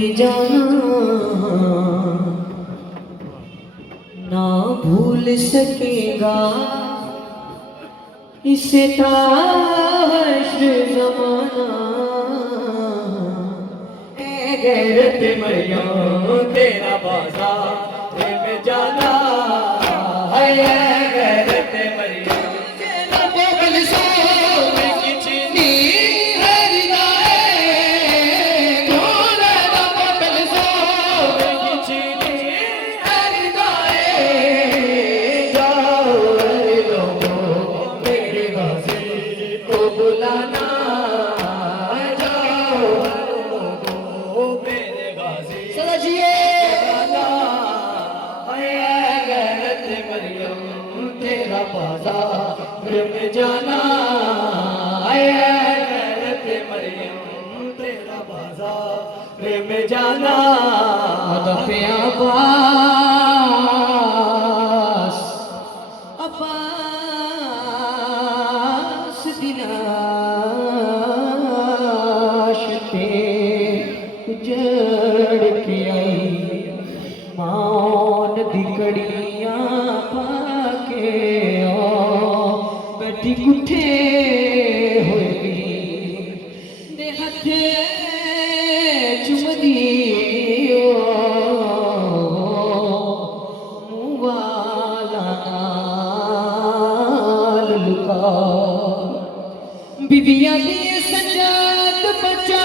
में जाना ना भूल सकेगा इसे ताश्र जमाना। ए गैरत मरियम तेरा बाजार में जाना है। गैरत मरियम में जाना गैरत मरियम तेरा बाजार में जाना। अब्बास दिनाश पे उजड़ के आई मौन दिकड़ियां पाके बैठी कुठे होगी दे हथ चुमदी मुवाला लुका बीबिया दी सजाद बचा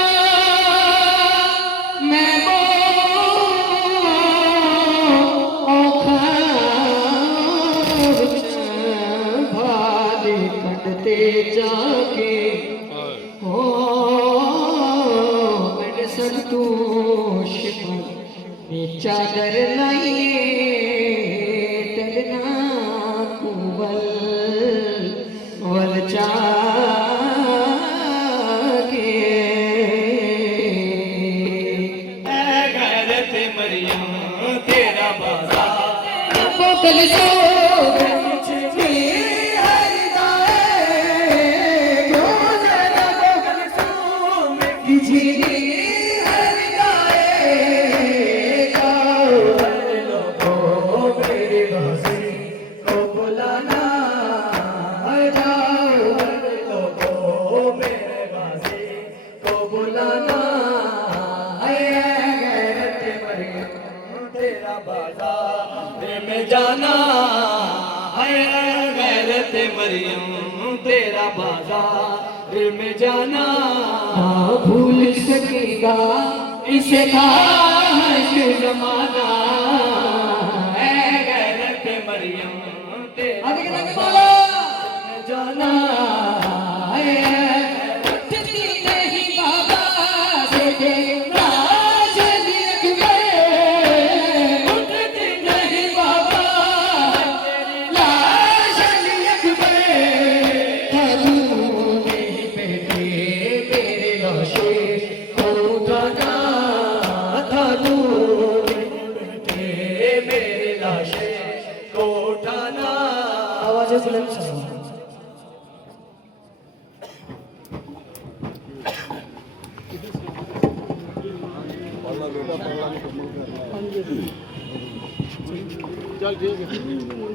मैं ते जाके हो मैंने संतोष में चादर लाइए टलना कुवल वल जाके। गैरत मरियम तेरा बाजार बोतल सो में जाना है। गैरत मरियम तेरा बाजार में जाना भूल सकेगा इसे ताश्र जमाना। है गैरत मरियम तेरा बाजार में जाना बुलंद चल ठीक है।